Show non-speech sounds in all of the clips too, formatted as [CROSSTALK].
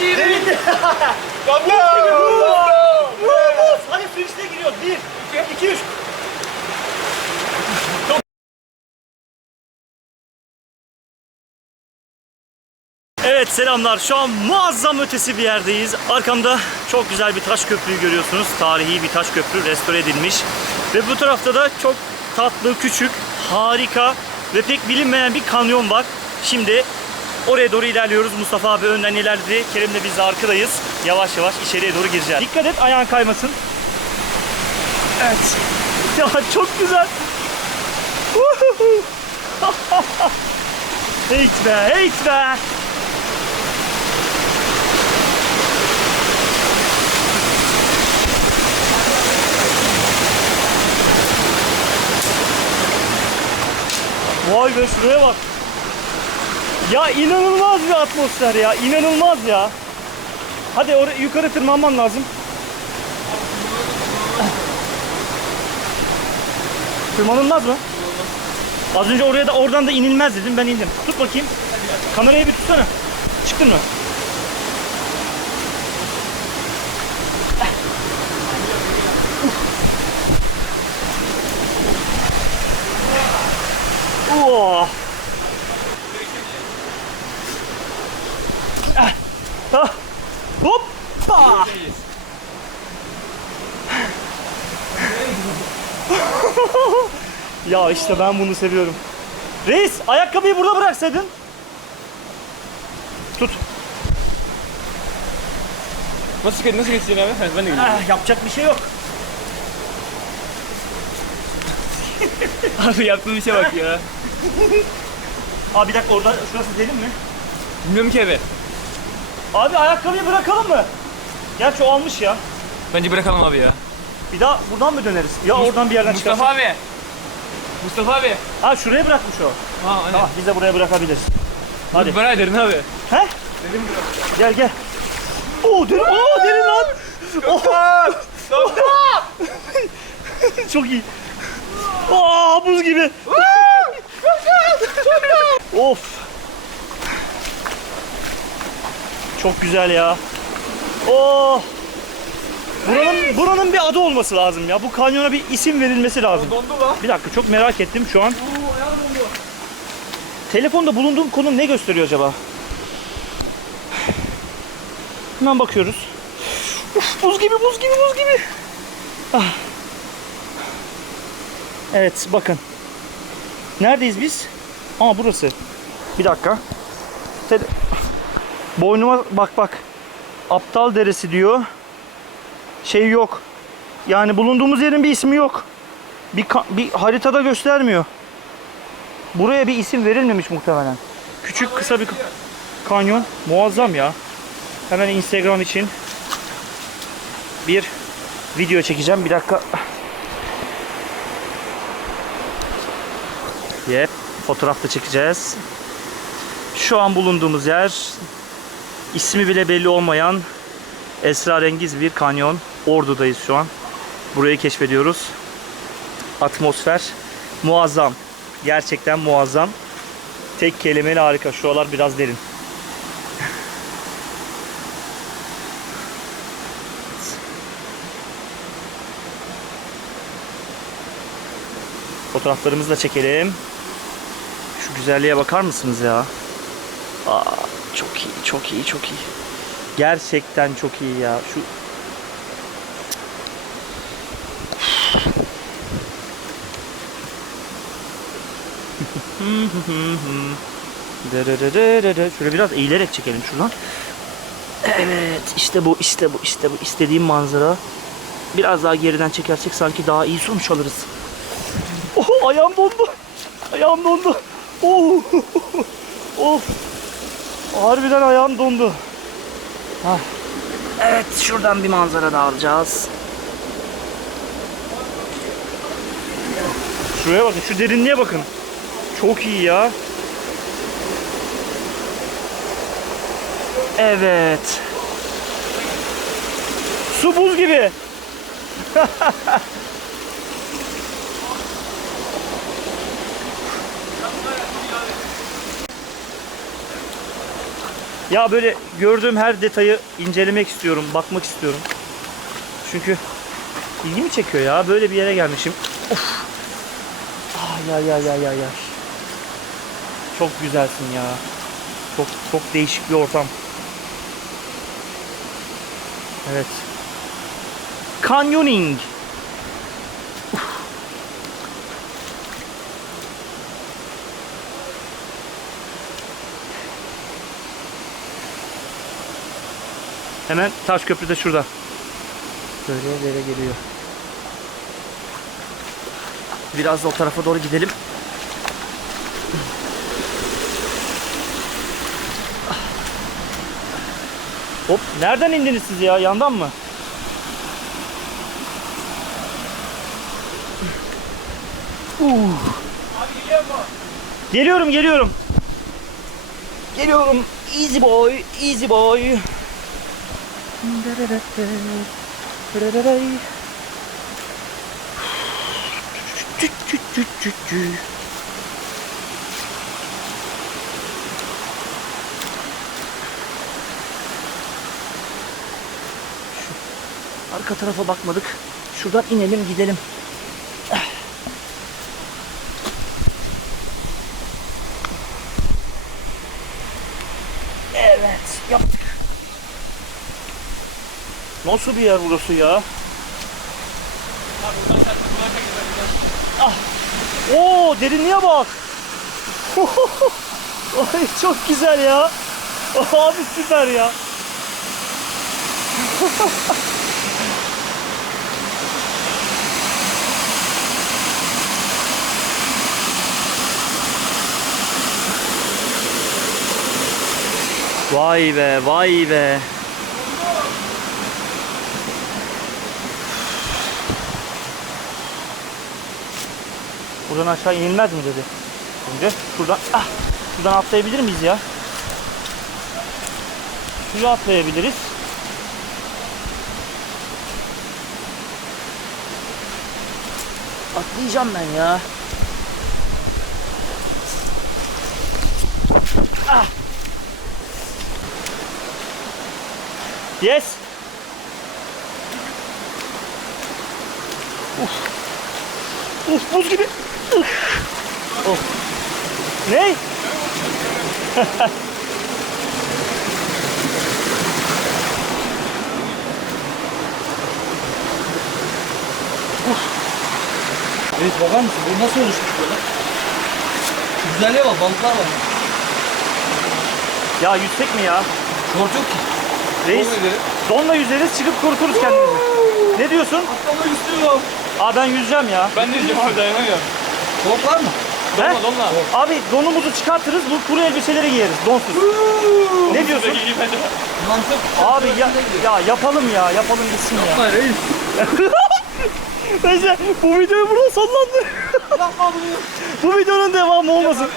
Değildi. [LAUGHS] Kaptan! Hadi su içine giriyoruz. Bir, iki, üç. Evet selamlar. Şu an muazzam ötesi bir yerdeyiz. Arkamda çok güzel bir taş köprüyü görüyorsunuz. Tarihi bir taş köprü restore edilmiş. Ve bu tarafta da çok tatlı, küçük, harika ve pek bilinmeyen bir kanyon var. Şimdi oraya doğru ilerliyoruz. Mustafa abi önden ilerledi. Kerim de biz de arkadayız. Yavaş yavaş içeriye doğru gireceğiz. Dikkat et ayağın kaymasın. Evet. Ya çok güzel. [LAUGHS] Heyt be, heyt be. Vay be şuraya bak. Ya inanılmaz bir atmosfer ya. inanılmaz ya. Hadi oraya yukarı tırmanman lazım. Tırmanılmaz mı? Az önce oraya da oradan da inilmez dedim ben indim. Tut bakayım. Kamerayı bir tutsana. Çıktın mı? Oh. Ah. Hoppa. [LAUGHS] ya işte ben bunu seviyorum. Reis ayakkabıyı burada bıraksaydın. Tut. Nasıl, nasıl geçeceksin abi? Ben de Ah, yapacak bir şey yok. Abi yaptığın işe bak ya. Abi bir dakika orada şurası derin mi? Bilmiyorum ki abi. Abi ayakkabıyı bırakalım mı? Gerçi o almış ya. Bence bırakalım abi ya. Bir daha buradan mı döneriz? Ya oradan bir yerden Mustafa çıkarsak. abi. Mustafa abi. Ha şuraya bırakmış o. Ha hani. Tamam biz de buraya bırakabiliriz. Hadi. Bana derin abi. He? Gel gel. Oo derin, oo derin lan. Oh. [LAUGHS] Çok iyi. Aa buz gibi. of. Çok güzel ya. Oh. Buranın, buranın bir adı olması lazım ya. Bu kanyona bir isim verilmesi lazım. Dondu lan. Bir dakika çok merak ettim şu an. Oo ayağım dondu. Telefonda bulunduğum konum ne gösteriyor acaba? Hemen bakıyoruz. Uf, buz gibi, buz gibi, buz gibi. Ah. Evet, bakın. Neredeyiz biz? Aa burası. Bir dakika. Tele- Boynuma bak bak. Aptal Deresi diyor. Şey yok. Yani bulunduğumuz yerin bir ismi yok. Bir, bir haritada göstermiyor. Buraya bir isim verilmemiş muhtemelen. Küçük kısa bir ka- kanyon. Muazzam ya. Hemen Instagram için bir video çekeceğim. Bir dakika. Yep. Fotoğraf da çekeceğiz. Şu an bulunduğumuz yer ismi bile belli olmayan esrarengiz bir kanyon. Ordu'dayız şu an. Burayı keşfediyoruz. Atmosfer muazzam. Gerçekten muazzam. Tek kelimeyle harika. Şuralar biraz derin. Fotoğraflarımızı da çekelim. Şu güzelliğe bakar mısınız ya? Aa, çok iyi, çok iyi, çok iyi. Gerçekten çok iyi ya. Şu. Şöyle biraz eğilerek çekelim şuradan. Evet işte bu işte bu işte bu istediğim manzara. Biraz daha geriden çekersek sanki daha iyi sonuç alırız. Oh ayağım dondu. Ayağım dondu. Oh. Of. Harbiden ayağım dondu. Hah. Evet şuradan bir manzara daha alacağız. Şuraya bakın şu derinliğe bakın. Çok iyi ya. Evet. Su buz gibi. [LAUGHS] Ya böyle gördüğüm her detayı incelemek istiyorum, bakmak istiyorum. Çünkü ilgimi çekiyor ya. Böyle bir yere gelmişim. Of. Ay ay ay ay ay ay. Çok güzelsin ya. Çok çok değişik bir ortam. Evet. Canyoning. Hemen taş köprü de şurada. Böyle böyle geliyor. Biraz da o tarafa doğru gidelim. Hop nereden indiniz siz ya? Yandan mı? Uh. Abi geliyor mu? Geliyorum geliyorum. Geliyorum. Easy boy, easy boy. Arka tarafa bakmadık. Şuradan inelim gidelim. Evet yaptık. Nasıl bir yer burası ya? Çarptı. Oo derinliğe bak. [LAUGHS] Ay çok güzel ya. [LAUGHS] Abi süper ya. [LAUGHS] Vay be, vay be. Buradan aşağı inilmez mi dedi. Önce şuradan ah şuradan atlayabilir miyiz ya? Şuraya atlayabiliriz. Atlayacağım ben ya. Ah. Yes. Uf. Uf buz gibi. Of. Ne? Evet bakar mısın? Bu nasıl oluşmuş böyle? Güzelliğe bak balıklar var. Ya yüzsek mi ya? Şort yok ki. Reis donla yüzeriz çıkıp kuruturuz kendimizi. Ne diyorsun? Atlamak istiyorum. Aa ben yüzeceğim ya. Ben de diyeceğim abi dayanamıyorum. Şort var mı? He? Donla donla. Abi donumuzu çıkartırız bu kuru elbiseleri giyeriz donsuz. ne diyorsun? Mantık. Abi ya, ya yapalım ya yapalım gitsin ya. Yapma reis. [LAUGHS] Neyse bu videoyu burada. Yapma bunu. bu videonun devamı olmasın.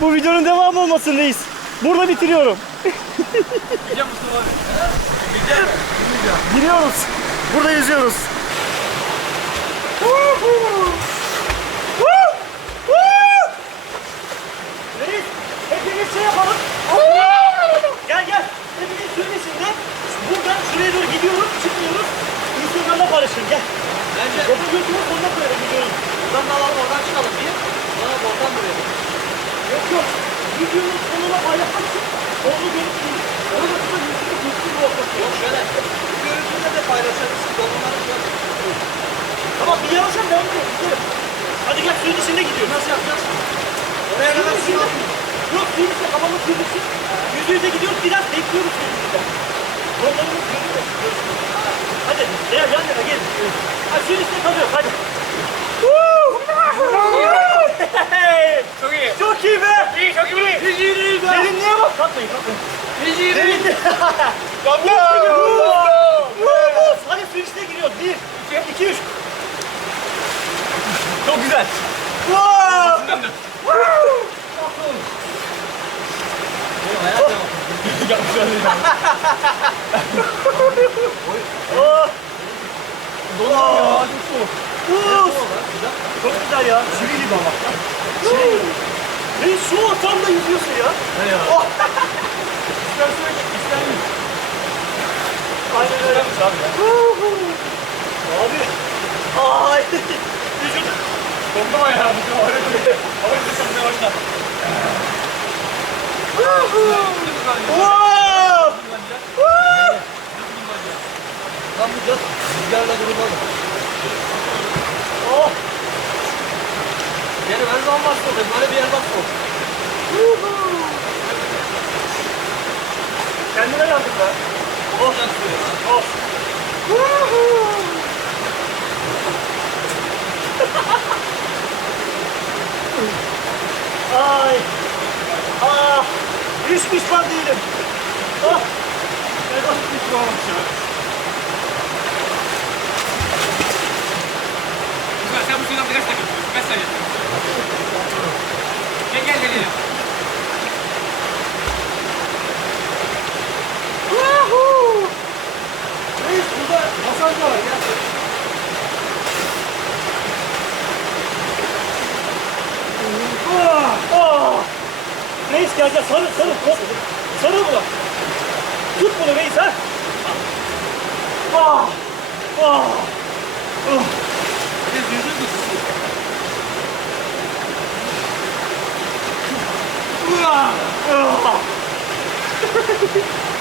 Bu videonun devamı olmasın reis. Burada bitiriyorum. Gideceğim Mustafa abi. Giriyoruz. Burada yüzüyoruz. Reis, hepimiz şey yapalım. gel gel. Hepimiz suyun içinde. Buradan şuraya doğru gidiyoruz, çıkmıyoruz. Instagram'da paylaşın gel. Bence Ya da YouTube'a sonuna koyalım videoyu. buradan da alalım oradan çıkalım bir. Sonra oradan buraya. Yok yok. Videonun sonuna paylaşmak için onu görüp indik. Orada da YouTube'da YouTube ortası. Yok şöyle. Bu görüntüyle de paylaşırız. Onları şöyle. Yavaştan devam edelim. Gidelim. Hadi gel suyun içinde gidiyoruz. Nasıl yapacağız? Oraya kadar su yok. Yok suyun içinde kafamız içinde. Yüzde yüze gidiyoruz biraz bekliyoruz suyun içinde. Yollarımız görüyor. Hadi gel yan yana gel. Hadi suyun içinde kalıyoruz hadi. Çok iyi. Çok iyi be. İyi çok iyi. Hiç iyi değil be. Derinliğe bak. Kalkmayın kalkmayın. Hiç iyi Derinliğe. Kaptan. Vurumuz. Hadi suyun içine giriyoruz. Bir, iki, iki, üç. Güzel. Wow. Oh. Aa, çok güzel ya. Çivi gibi ama. Çivi gibi. Reis şu ortamda yüzüyorsun ya. Ne ya? İstersen ister miyiz? Aynen öyle. Abi [LAUGHS] ya. Abi. Ay. Vücut. Dondum ayağı. Vücut ağrıyor. Hava sıçramaya başla. Wow. Lan bu biraz rüzgarla durmalı. Oh. Yani her zaman bastı. Böyle bir yer bastı. Kendime yandım ben. Oh nasıl Of. Ay. Ah. Hiç pişman değilim. Ah. Neden hiç olmamış ya? Güzel sen bu suydan birkaç dakika tutuyorsun. Kaç saniye? Gel gel gel gel. Woohoo. Reis burada masaj da var ya. Ah. Ah. Reis gel gel sarıl sarıl. Sarıl, sarıl bunu. Tut bunu reis ha. Ah. Ah. Ah. Reis yüzün düşsün. Ah. Ah. Woo.